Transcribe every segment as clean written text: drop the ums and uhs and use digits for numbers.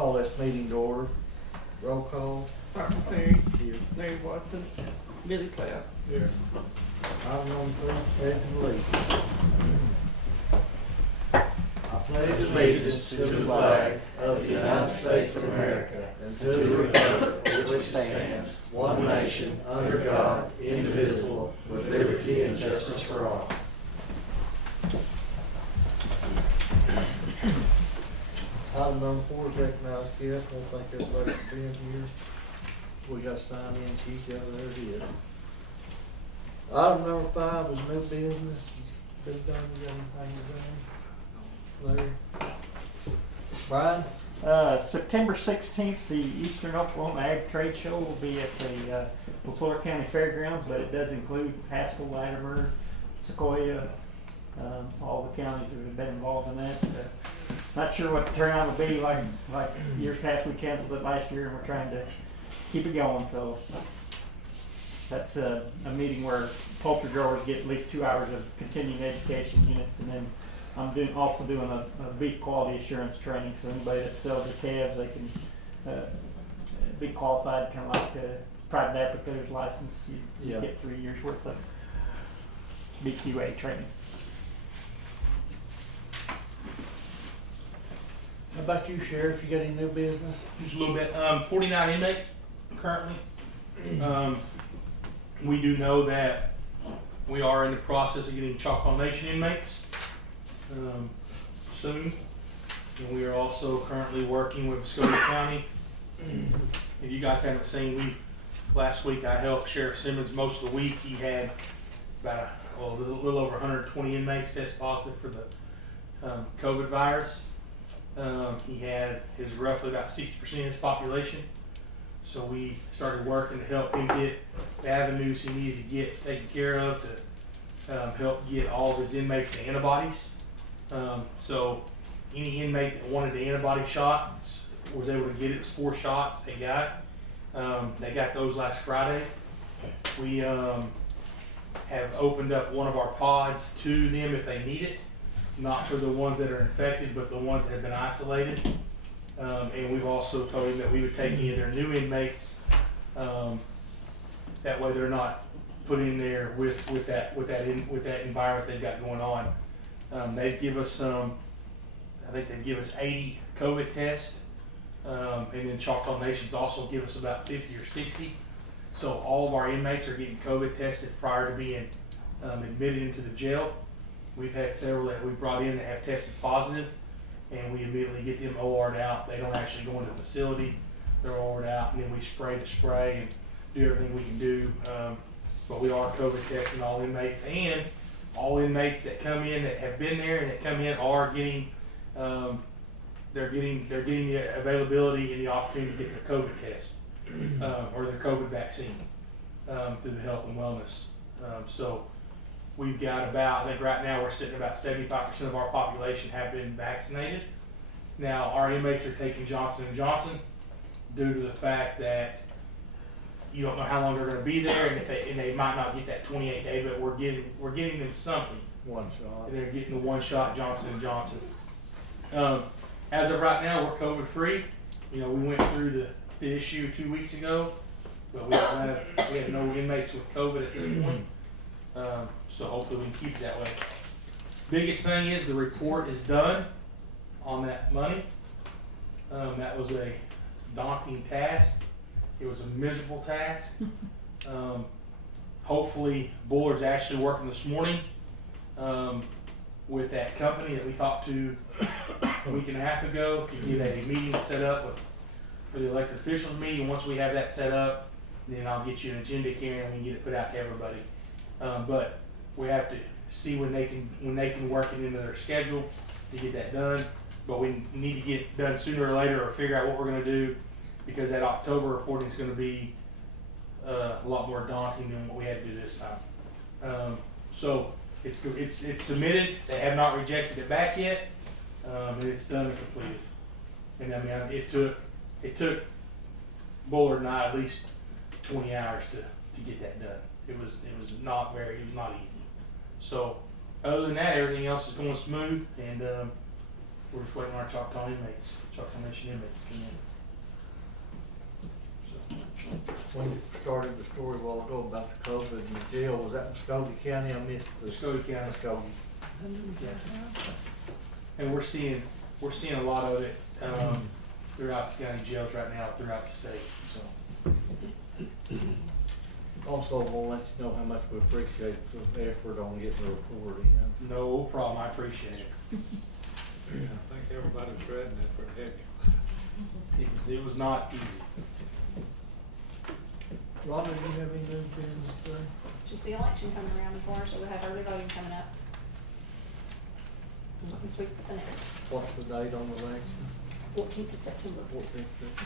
Call this meeting to order. Roll call. Martin Perry, Here. Larry Watson, Billy Cloud. Here. I'm on pledge allegiance. I pledge allegiance to the flag of the United States of America and to the republic for which it stands, one nation, under God, indivisible, with liberty and justice for all. Item number 4 is recognized gift. I don't think everybody can be in here. We got a sign-in sheet out there. It is. Item number 5 is new business. Been done, you got anything to do? Larry? Brian? September 16th, the Eastern Oklahoma Ag Trade Show will be at the Fuller County Fairgrounds, but it does include Haskell, Latimer, Sequoia, all the counties that have been involved in that. Not sure what the turnout will be like years past. We canceled it last year and we're trying to keep it going. So that's a meeting where poultry growers get at least 2 hours of continuing education units, and then I'm also doing a beef quality assurance training. So anybody that sells the calves, they can be qualified, kind of like the private applicator's license. You get 3 years worth of BQA training. How about you, Sheriff? You got any new business? Just a little bit. 49 inmates currently. We do know that we are in the process of getting Choctaw Nation inmates soon. And we are also currently working with Muskogee County. If you guys haven't seen, last week I helped Sheriff Simmons most of the week. He had about a little over 120 inmates test positive for the COVID virus. He had roughly about 60% of his population. So we started working to help him get the avenues he needed to get taken care of to help get all of his inmates the antibodies. So any inmate that wanted the antibody shot was able to get it. It was 4 shots they got. They got those last Friday. We have opened up one of our pods to them if they need it. Not for the ones that are infected, but the ones that have been isolated. And we've also told them that we would take any of their new inmates. That way they're not put in there with that environment they've got going on. They'd give us I think they'd give us 80 COVID tests. And then Choctaw Nations also give us about 50 or 60. So all of our inmates are getting COVID tested prior to being admitted into the jail. We've had several that we brought in that have tested positive, and we immediately get them OR'd out. They don't actually go into the facility. They're OR'd out, and then we spray the spray and do everything we can do. But we are COVID testing all inmates, and all inmates that come in that have been there and that come in are getting, they're getting the availability and the opportunity to get their COVID test or the COVID vaccine through the health and wellness. So we've got I think right now we're sitting about 75% of our population have been vaccinated. Now our inmates are taking Johnson & Johnson due to the fact that you don't know how long they're going to be there, and they might not get that 28-day, but we're getting them something. One shot. And they're getting the 1 shot Johnson & Johnson. As of right now, we're COVID free. You know, we went through the issue 2 weeks ago, but we have no inmates with COVID at this point. So hopefully we can keep it that way. Biggest thing is the report is done on that money. That was a daunting task. It was a miserable task. Hopefully Bullard's actually working this morning with that company that we talked to a week and a half ago to get a meeting set up for the elected officials meeting. Once we have that set up, then I'll get you an agenda here and we can get it put out to everybody. But we have to see when they can work it into their schedule to get that done. But we need to get it done sooner or later, or figure out what we're going to do, because that October reporting is going to be a lot more daunting than what we had to do this time. So it's submitted. They have not rejected it back yet, and it's done and completed. And I mean, it took Bullard and I at least 20 hours to get that done. It was not easy. So other than that, everything else is going smooth, and we're just waiting on our Choctaw Nation inmates to come in. So, When you started the story a while ago about the COVID in the jail, was that Muskogee County? I missed the. Muskogee County. Muskogee. And we're seeing a lot of it, throughout the county jails right now, throughout the state, so. Also, we'll let you know how much we appreciate the effort on getting the report in. No problem, I appreciate it. I think everybody's dreading it for heavy. It was not easy. Robin, do you have any new business today? Just the election coming around the corner, so we have early voting coming up. Not this week, but the next, What's the date on the election? 14th of September. 14th.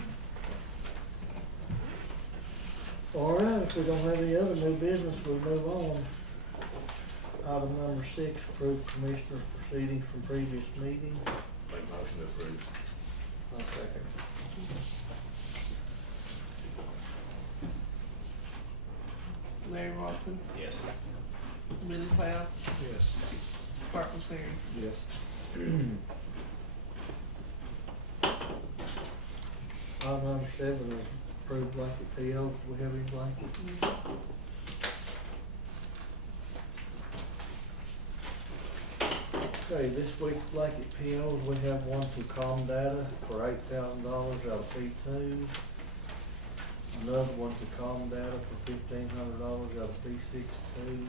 All right, if we don't have any other new business, we'll move on. Item number 6, approve commissioner proceedings from previous meeting. Make motion to approve. I'll second. Larry Watson, Yes. Billy Cloud, Yes. Bart McCleary. Yes. Item number 7 is approved blanket PO. Do we have any blankets? Okay, this week's blanket POs, we have one to Comdata for $8,000 out of P2. Another one to Comdata for $1,500 out of P62.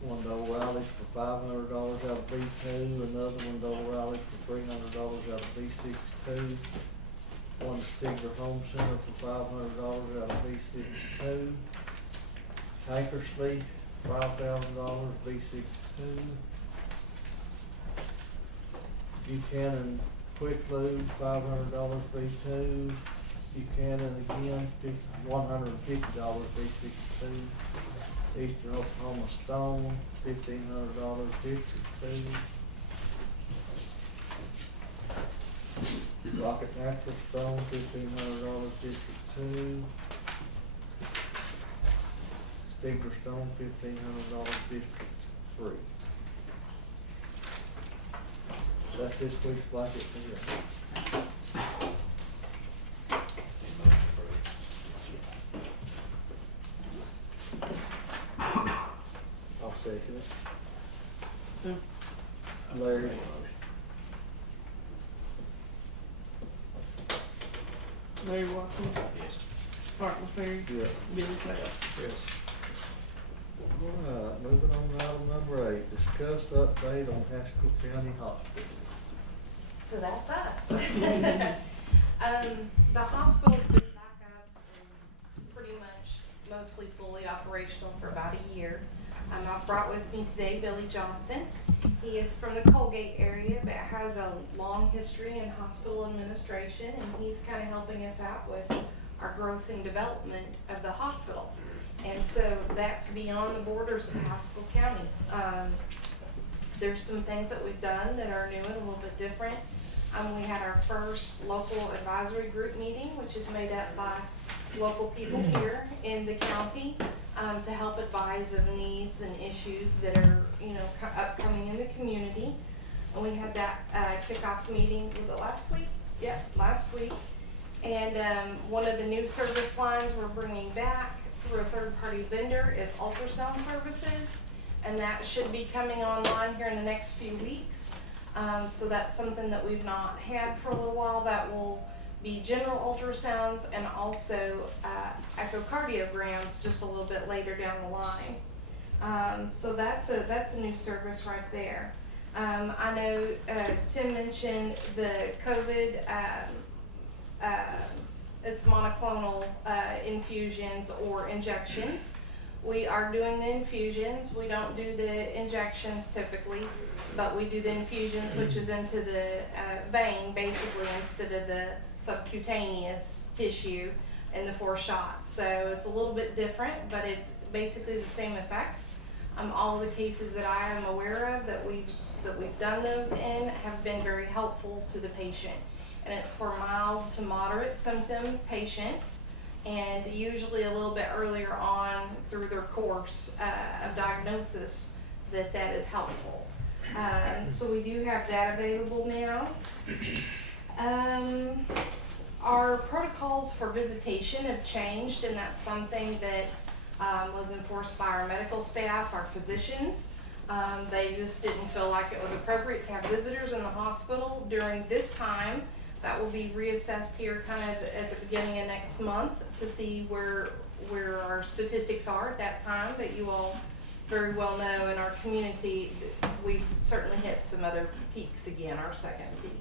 One to O'Reilly for $500 out of B2, another one to O'Reilly for $300 out of B62, one to Stigler Home Center for $500 out of B62, Tankersley, $5,000, B62, Buchanan Quick Lube, $500, B2, Buchanan again, $150, B62, Eastern Oklahoma Stone, $1,500, District 2. Rocket Natural Stone, $1,500, District 2. Stigler Stone, $1,500, District 3. That's this week's blanket PO. I'll second it. Who? Larry. Larry Watson, Yes. Bart McCleary, Yeah. Billy Cloud. Yes. Alright, moving on to item number 8, discuss update on Haskell County Hospital. So that's us. The hospital's been back up and pretty much mostly fully operational for about a year. I've brought with me today Billy Johnson. He is from the Colgate area but has a long history in hospital administration, and he's kind of helping us out with our growth and development of the hospital. And so that's beyond the borders of Haskell County. There's some things that we've done that are new and a little bit different. We had our first local advisory group meeting, which is made up by local people here in the county to help advise of needs and issues that are, upcoming in the community. And we had that kickoff meeting, was it last week? Yeah, last week. And one of the new service lines we're bringing back through a third-party vendor is ultrasound services, and that should be coming online here in the next few weeks. So that's something that we've not had for a little while. That will be general ultrasounds and also echocardiograms just a little bit later down the line. So that's a new service right there. I know Tim mentioned the COVID. It's monoclonal infusions or injections. We are doing the infusions. We don't do the injections typically, but we do the infusions, which is into the vein basically instead of the subcutaneous tissue in the 4 shots. So it's a little bit different, but it's basically the same effects. All of the cases that I am aware of that we've done those in have been very helpful to the patient. And it's for mild to moderate symptom patients, and usually a little bit earlier on through their course of diagnosis that is helpful. So we do have that available now. Our protocols for visitation have changed, and that's something that was enforced by our medical staff, our physicians. They just didn't feel like it was appropriate to have visitors in the hospital during this time. That will be reassessed here kind of at the beginning of next month to see where our statistics are at that time. But you all very well know in our community, we've certainly hit some other peaks again, our second peak.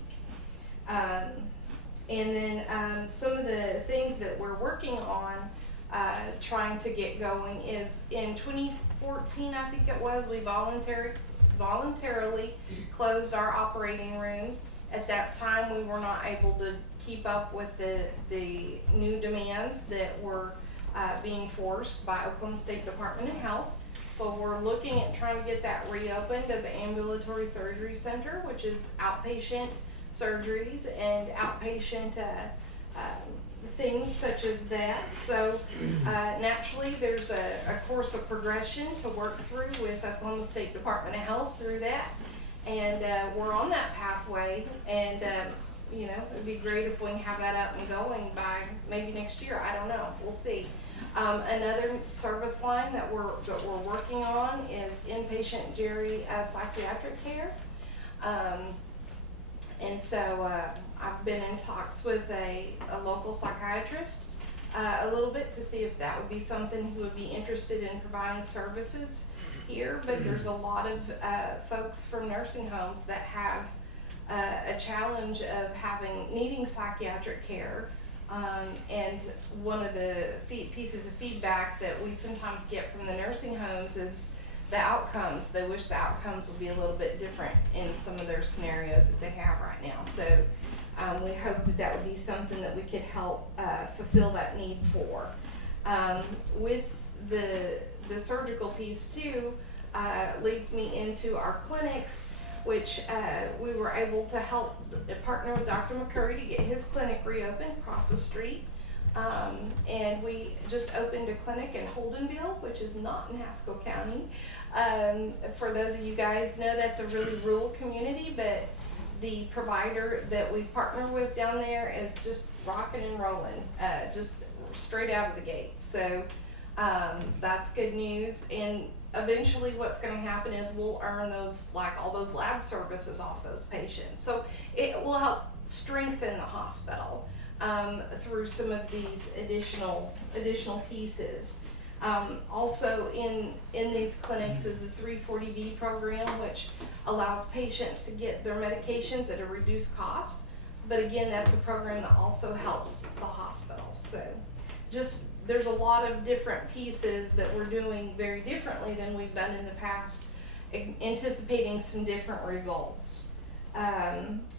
And then some of the things that we're working on trying to get going is in 2014, I think it was, we voluntarily closed our operating room. At that time, we were not able to keep up with the new demands that were being forced by Oklahoma State Department of Health. So we're looking at trying to get that reopened as an ambulatory surgery center, which is outpatient surgeries and outpatient things such as that. So naturally, there's a course of progression to work through with Oklahoma State Department of Health through that. And we're on that pathway, and you know, it'd be great if we can have that up and going by maybe next year. I don't know. We'll see. Another service line that we're working on is inpatient psychiatric care. And so I've been in talks with a local psychiatrist a little bit to see if that would be something who would be interested in providing services here. But there's a lot of folks from nursing homes that have a challenge of needing psychiatric care. And one of the pieces of feedback that we sometimes get from the nursing homes is the outcomes. They wish the outcomes would be a little bit different in some of their scenarios that they have right now. So we hope that would be something that we could help fulfill that need for. With the surgical piece too, leads me into our clinics, which we were able to help partner with Dr. McCurry to get his clinic reopened across the street. And we just opened a clinic in Holdenville, which is not in Haskell County. For those of you guys know, that's a really rural community, but the provider that we partner with down there is just rocking and rolling, just straight out of the gate. So that's good news. And eventually what's going to happen is we'll earn those, like all those lab services off those patients. So it will help strengthen the hospital through some of these additional pieces. Also in these clinics is the 340B program, which allows patients to get their medications at a reduced cost. But again, that's a program that also helps the hospital. So just, there's a lot of different pieces that we're doing very differently than we've done in the past, anticipating some different results.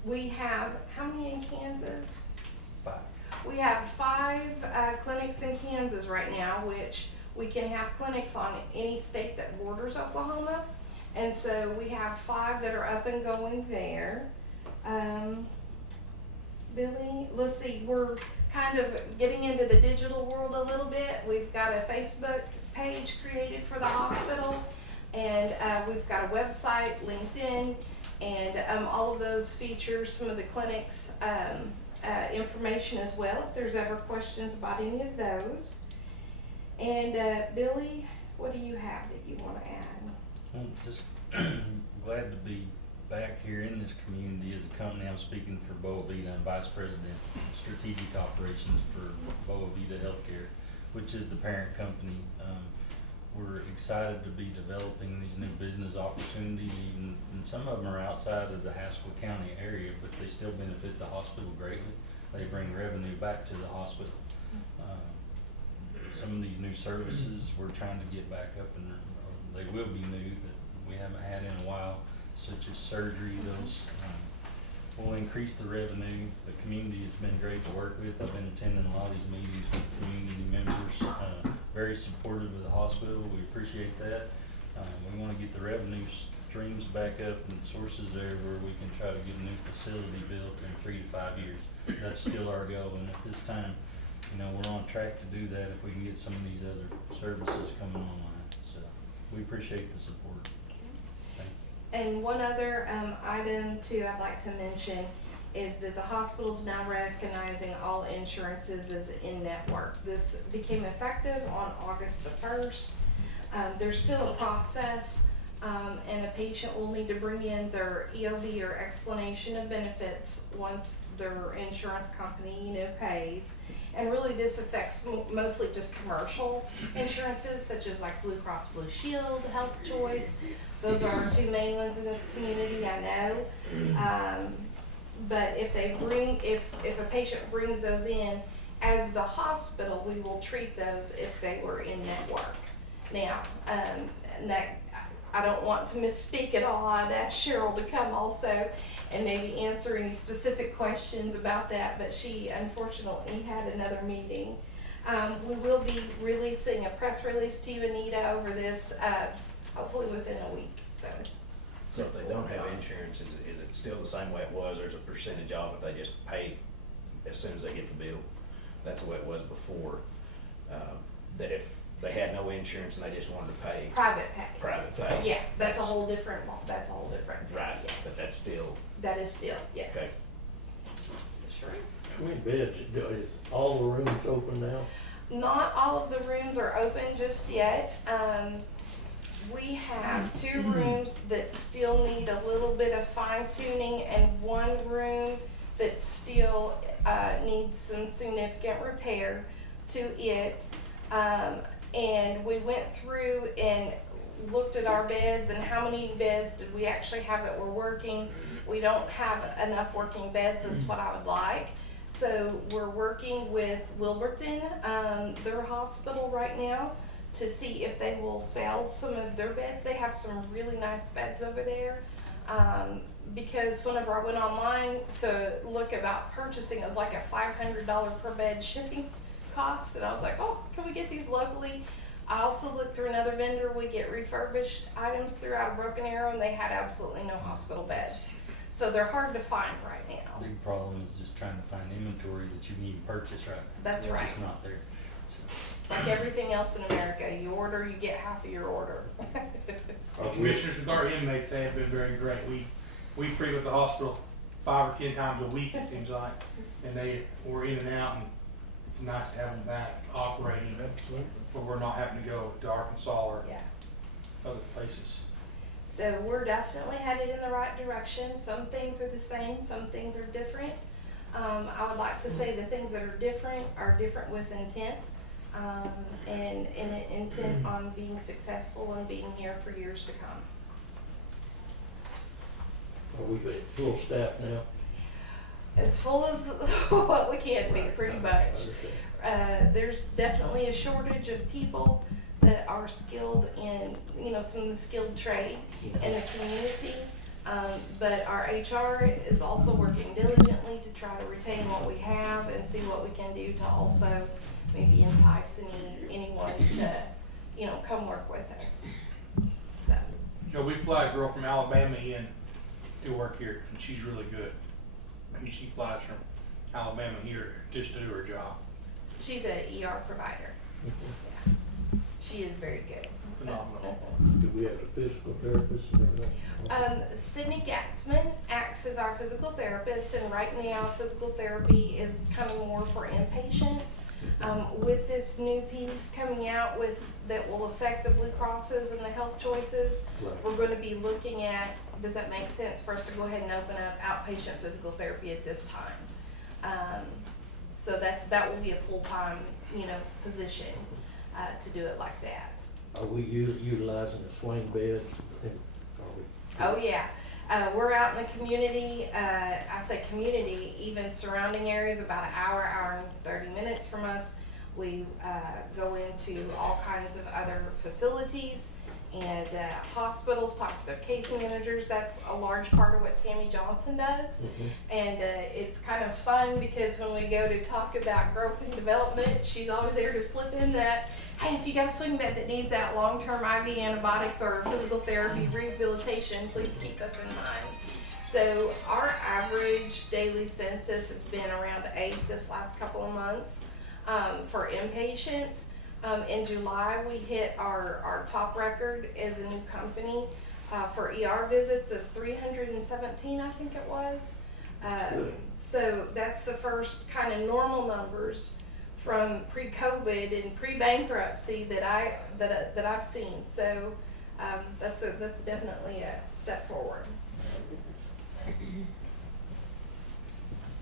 We have, how many in Kansas? 5. We have 5 clinics in Kansas right now, which we can have clinics on any state that borders Oklahoma. And so we have 5 that are up and going there. Billy, let's see, we're kind of getting into the digital world a little bit. We've got a Facebook page created for the hospital, and we've got a website, LinkedIn, and all of those feature some of the clinics' information as well, if there's ever questions about any of those. And Billy, what do you have that you want to add? I'm just glad to be back here in this community as a company. I'm speaking for Boa Vida and Vice President Strategic Operations for Boa Vida Healthcare, which is the parent company. We're excited to be developing these new business opportunities, and some of them are outside of the Haskell County area, but they still benefit the hospital greatly. They bring revenue back to the hospital. Some of these new services we're trying to get back up, and they will be new that we haven't had in a while, such as surgery. Those will increase the revenue. The community has been great to work with. I've been attending a lot of these meetings with community members, very supportive of the hospital. We appreciate that. We want to get the revenue streams back up and sources there where we can try to get a new facility built in 3 to 5 years. That's still our goal, and at this time, you know, we're on track to do that if we can get some of these other services coming online. So we appreciate the support. Thank you. And one other item too I'd like to mention is that the hospital's now recognizing all insurances as in-network. This became effective on August the 1st. There's still a process, and a patient will need to bring in their EOB or explanation of benefits once their insurance company, pays. And really this affects mostly just commercial insurances such as like Blue Cross Blue Shield, Health Choice. Those are our two main ones in this community, I know. But if a patient brings those in, as the hospital, we will treat those if they were in network. Now, and that, I don't want to misspeak at all. I'd ask Cheryl to come also and maybe answer any specific questions about that, but she unfortunately had another meeting. We will be releasing a press release to you, Anita, over this, hopefully within a week, so. So if they don't have insurance, is it still the same way it was? There's a percentage of it, they just pay as soon as they get the bill? That's the way it was before, that if they had no insurance and they just wanted to pay. Private pay. Private pay. Yeah, that's a whole different, thing, Right, yes. but that's still. That is still, yes. Okay. It sure is. How many beds, is all the rooms open now? Not all of the rooms are open just yet. We have 2 rooms that still need a little bit of fine tuning and 1 room that still needs some significant repair to it. And we went through and looked at our beds and how many beds did we actually have that were working. We don't have enough working beds is what I would like. So we're working with Wilburton, their hospital right now, to see if they will sell some of their beds. They have some really nice beds over there. Because whenever I went online to look about purchasing, it was like a $500 per bed shipping cost. And I was like, oh, can we get these locally? I also looked through another vendor. We get refurbished items throughout Broken Arrow, and they had absolutely no hospital beds. So they're hard to find right now. Big problem is just trying to find inventory that you need to purchase right now. That's It's right. just not there. So, It's like everything else in America. You order, you get half of your order. The commissioners with our inmates, they have been very great. We frequent the hospital 5 or 10 times a week, it seems like, and we're in and out, and it's nice to have them back operating, where we're not having to go to Arkansas or Yeah. other places. So we're definitely headed in the right direction. Some things are the same, some things are different. I would like to say the things that are different with intent, and an intent on being successful and being here for years to come. Are we at full staff now? As full as what we can be, pretty much. There's definitely a shortage of people that are skilled in, some of the skilled trade in the community. But our HR is also working diligently to try to retain what we have and see what we can do to also maybe entice anyone to, come work with us. So. We fly a girl from Alabama in to work here, and she's really good. I mean, she flies from Alabama here just to do her job. She's an ER provider. Yeah. She is very good. Phenomenal. Do we have a physical therapist and everything? Sydney Gatzman acts as our physical therapist, and right now physical therapy is coming more for inpatients. With this new piece coming out that will affect the Blue Crosses and the Health Choices, Right. we're going to be looking at, does that make sense for us to go ahead and open up outpatient physical therapy at this time? So that will be a full-time, position to do it like that. Are we utilizing a swing bed? Oh, yeah. We're out in the community. I say community, even surrounding areas, about an hour and 30 minutes from us. We go into all kinds of other facilities and hospitals, talk to their case managers. That's a large part of what Tammy Johnson does. And it's kind of fun because when we go to talk about growth and development, she's always there to slip in that, hey, if you got a swing bed that needs that long-term IV antibiotic or physical therapy rehabilitation, please keep us in mind. So our average daily census has been around 8 this last couple of months for inpatients. In July, we hit our top record as a new company. for ER visits of 317, I think it was. So that's the first kind of normal numbers from pre-COVID and pre-bankruptcy that I've seen. So that's definitely a step forward. Do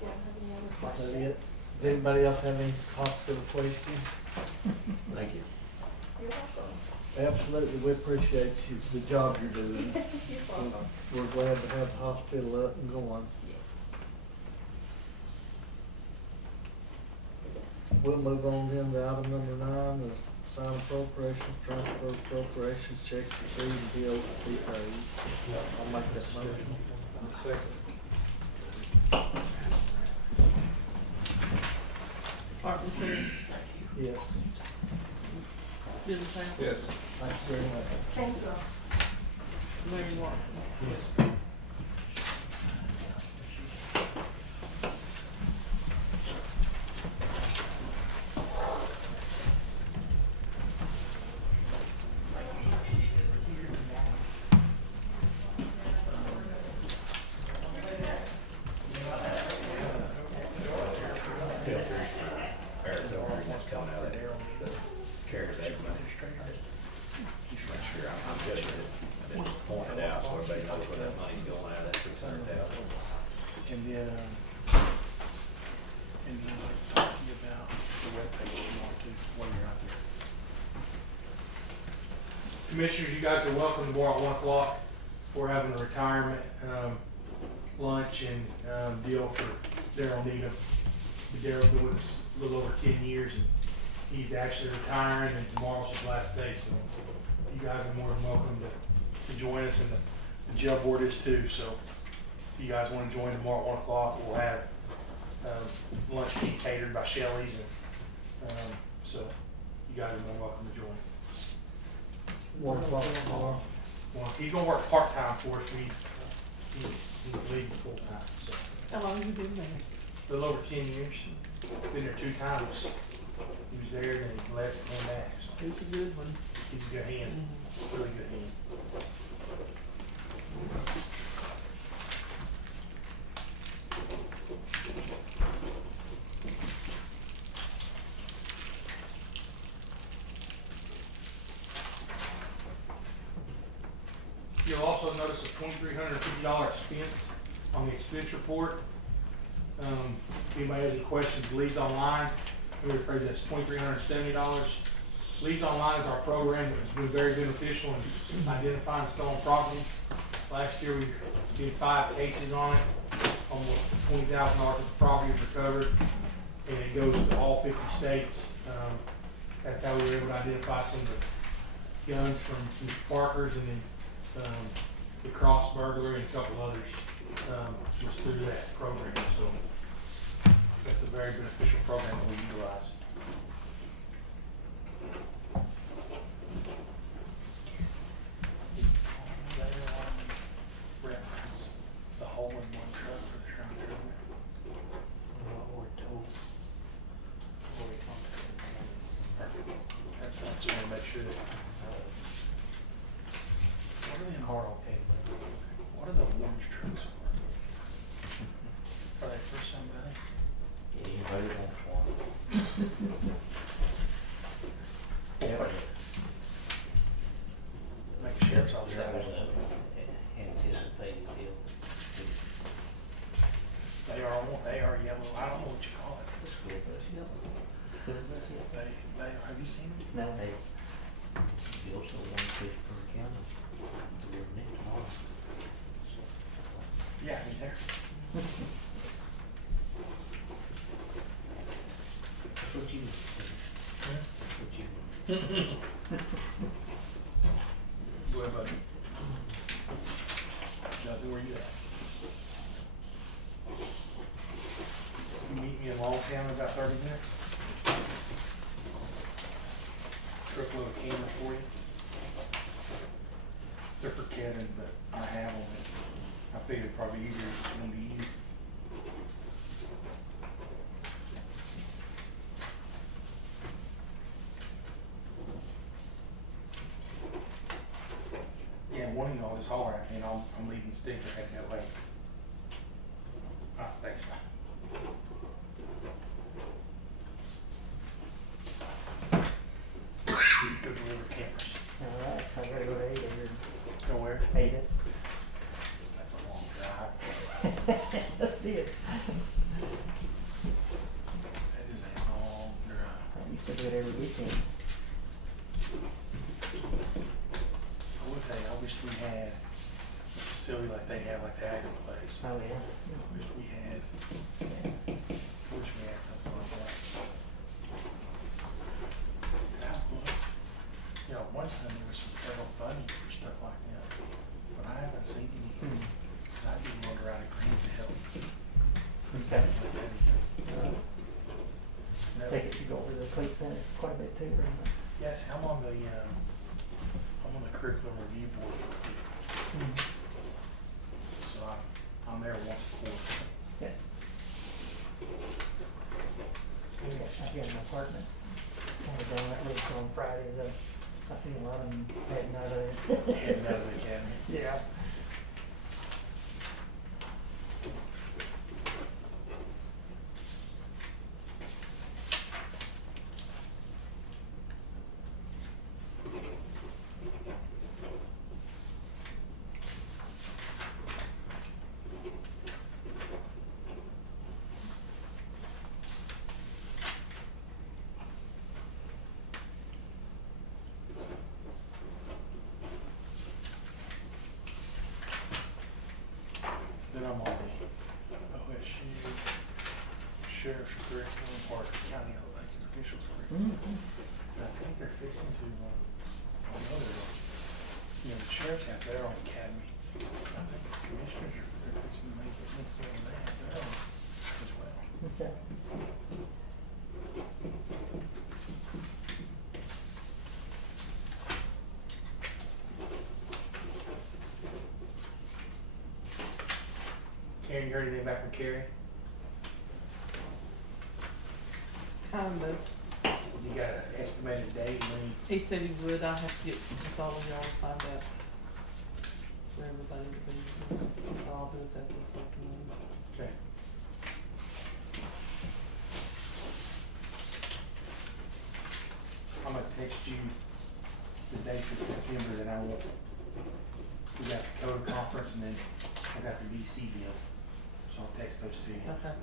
you have any other Is that questions? it? Does anybody else have any hospital questions? Thank you. You're welcome. Absolutely, we appreciate you, the job you're doing. You're welcome. We're glad to have the hospital up and going. Yes. We'll move on then to item number 9, the sign appropriations, transfer appropriations, checks received, and bills to be paid. I'll make that motion. Second. Department fair, Yes, Billy Powell, Yes. thank you very much. Thank you. Larry Watson. Filters, air filtering that's coming out of the CARES Act money. Just make sure I'm good with it. I didn't point it out so everybody knows where that money's going out of that 600,000. And then, and then I'd like to talk to you about the webpage you want to, while you're out there. Commissioners, you guys are welcome tomorrow at 1 o'clock. We're having a retirement, lunch and, deal for Daryl Needham. Daryl's been with us a little over 10 years, and he's actually retiring, and tomorrow's his last day, so you guys are more than welcome to join us, and the jail board is too, so if you guys want to join tomorrow at 1 o'clock, we'll have lunch being catered by Shelley's, and so you guys are more than welcome to join. 1 o'clock tomorrow. Well, he's gonna work part-time for us, he's leaving full-time, so. How long have you been there? A little over 10 years. Been there 2 times. He was there, then he left and came back. So It's a good one. he's a good hand, really good hand. You'll also notice a $2,350 expense on the expense report. If anybody has any questions, Leads Online, we refer to this $2,370. Leads Online is our program that has been very beneficial in identifying stolen property. Last year we did 5 cases on it, almost $20,000 worth of property was recovered, and it goes to all 50 states. That's how we were able to identify some of the guns from Mr. Parker's, and then the cross burglar and a couple others was through that program. So that's a very beneficial program that we utilize. Reference the hole in one truck for the Shrine Trailer. What we're told. What we talked That's why I just want to make sure that. What are the Carl Taylor. What are the orange trucks for? Are they for somebody? Anybody wants one. Yeah. Make a sheriff's officer out of it. Anticipated deal. They are yellow. I don't know what you call it. School bus, yep. School bus, yep. They have you seen them? No, they also want Fishburne County. We're next tomorrow. Yeah, I mean, they're. That's what you would say. That's what you would. Go ahead, buddy. Nothing, where you at? You meet me in Longtown in about 30 minutes? Truckload of cameras for you. They're for Kevin, but I have them. I figured it'd probably easier if it's gonna be you. Yeah, one of y'all just was hard, and I'm leaving sticker heading that way. Thanks, bye. Go deliver cameras. Alright, I gotta go to Ada here. Go where? Ada. That's a long drive. Let's do it. That is a long drive. I used to do it every weekend. I would tell you, I wish we had a facility like they have, like the Aggie place. Oh, yeah. I wish we had, Yeah. I wish we had something like that. Yeah, look, you know, one time there was some federal funding for stuff like that, but I haven't seen any. Hmm. And I'd be willing to write a grant to help. Okay. Like that again. I think it should go over to the Cleat Center quite a bit too, right? Yes, I'm on the curriculum review board for Cleveland. Mm-hmm. So I'm there once a quarter. Yeah. I got an apartment. Kind of down that road on Fridays. I see a lot of them heading out of there. Heading out of the academy. Yeah. Then I'm on the OSU Sheriff's Curriculum or County Elected Officials Curriculum. Mm-hmm. And I think they're fixing to, I know they're, you know, the sheriff's got their own academy. I think the commissioners are, they're fixing to make it look like they have their own as well. Okay. Karen, you heard anything back from Kerry? Kind of. Has he got an estimated date when He said he would. I have to get with all of y'all to find out where everybody will be. So I'll do that this afternoon. Okay. I'm gonna text you the date for September, then I will, we got the code conference and then I got the DC deal. So I'll text those to you. Okay.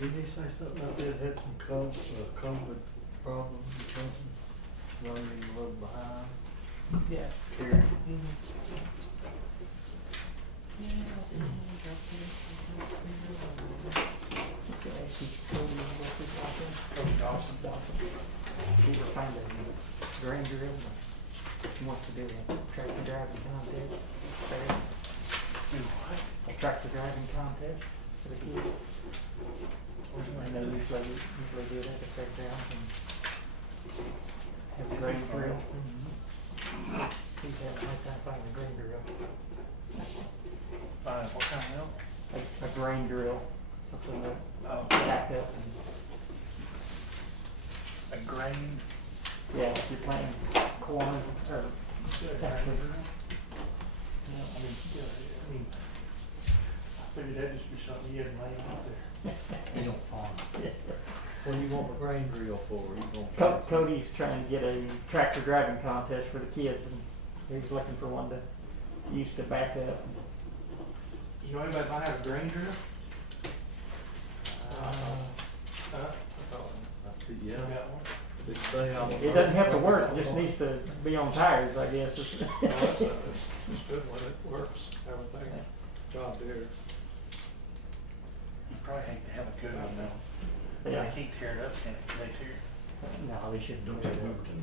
Didn't he say something about that had some COVID problems or something? Running a little behind? Yeah. Karen? Okay, she's Cody Wilkins out there. Coach Dawson. Dawson. She was finding Granger in the, she wants to do a tractor driving contest. There. Do what? A tractor driving contest for the kids. And they usually do it at the fairgrounds and have a grain grill. He's having a hard time finding a grain grill. What kind of help? A grain drill, something that Oh, back up and, a grain. yeah, if you're planting corn or actually, Yeah, I mean, I figured that'd just be something you had laying out there. You don't farm. What do you want the grain drill for? You gonna plant some- Cody's trying to get a tractor driving contest for the kids and he's looking for one to use to back up. You know anybody might have a grain drill? Huh? Yeah. You got one? Did you say how- It doesn't have to work, it just needs to be on tires, I guess. It's good when it works, everything, John Deere. You probably hate to have a good one though. Yeah. They can't tear it up, can it? Can they tear? No, they shouldn't do Don't they it. move to, you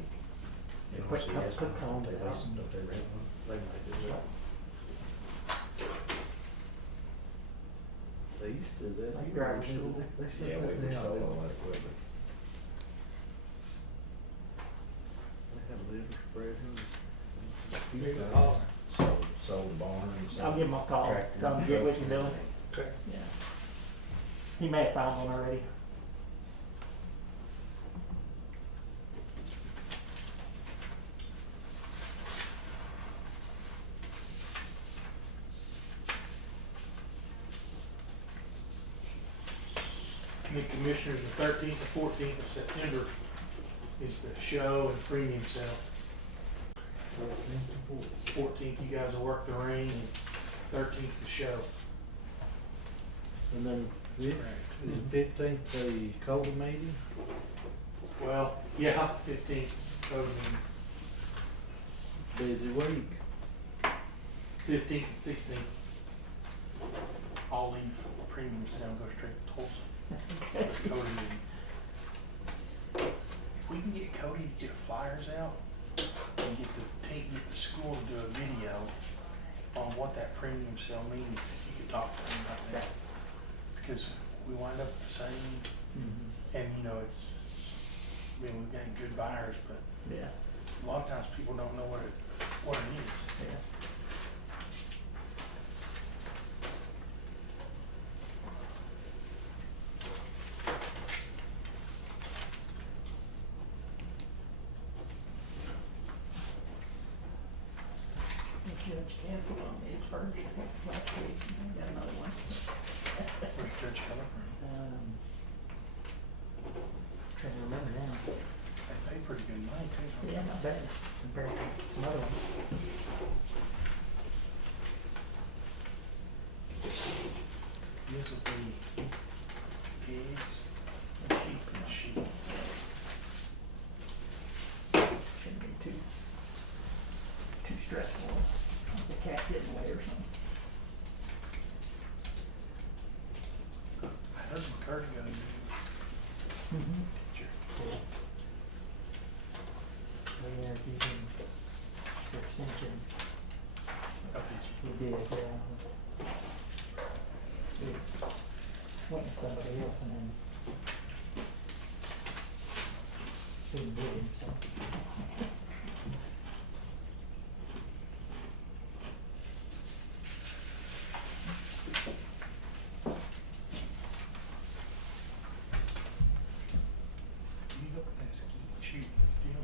know, Quick see, cut- that's quick what, cones don't they out. lease, don't they rent one? They might do that. They used to do that. Like You gravel remember, noodle. they shut Yeah, that we down, sold didn't all they? that equipment. They had liver spreaders. Need a holler. Sold the barn and sold. I'll give him a call, tractor tell him and to get with trucks you, and Billy. everything. Okay. Yeah. He may have found one already. the commissioners, the 13th and 14th of September is the show and premium sale. 14th, you guys will work the ring, and 13th, the show. And then That's is correct. the 15th the COLA meeting? Well, yeah, 15th, voting meeting. Busy week. 15th and 16th. I'll leave premium sale and go straight to Tulsa. That's Cody meeting. If we can get Cody to get flyers out and get the school to do a video on what that premium sale means, if you could talk to them about that. Because we wind up with the same, and you know, it's, I mean, we've got good buyers, but Yeah, a lot of times people don't know what it is. yeah. Judge canceled on me first, last week, and I got another one. Where's Judge coming from? Trying to remember now. They pay pretty good money too. don't they? Yeah, not bad compared to some other ones. This will be pigs, sheep, and sheep. Shouldn't be too stressful. The cat getting away or something. I heard McCurdy got a new teacher. We are using the extension. Oh, did you? We did, yeah. We went with somebody else and then didn't get him, so. Do you go with that ski shoot deal?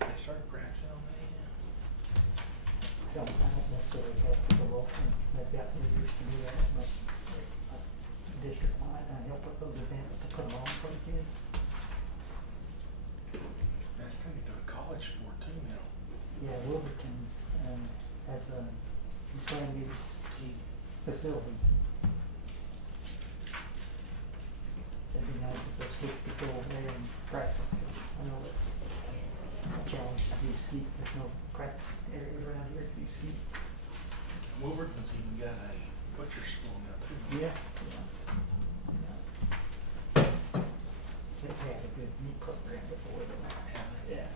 They started practicing on that yet? I don't necessarily have to go off and they've got leaders to do that, but district might, I help with those events to put them on for the kids. That's turning into a college sport too now. Yeah, Wilburton, has a brand new facility. It'd be nice if those kids could go over there and practice, 'cause I know it's a challenge to do ski, there's no practice area around here to do ski. Wilburton's even got a butcher school now too. Yeah. They've had a good meat program before, though. Yeah.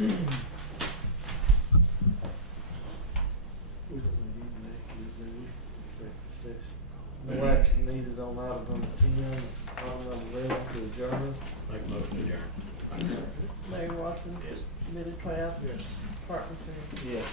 We don't need executive, do we? Executive session. No action needed on item number 10, item number 11 to adjourn. Make a motion to adjourn. Larry Watson, Yes. Billy Cloud, Yes. Barton Tree. Yes.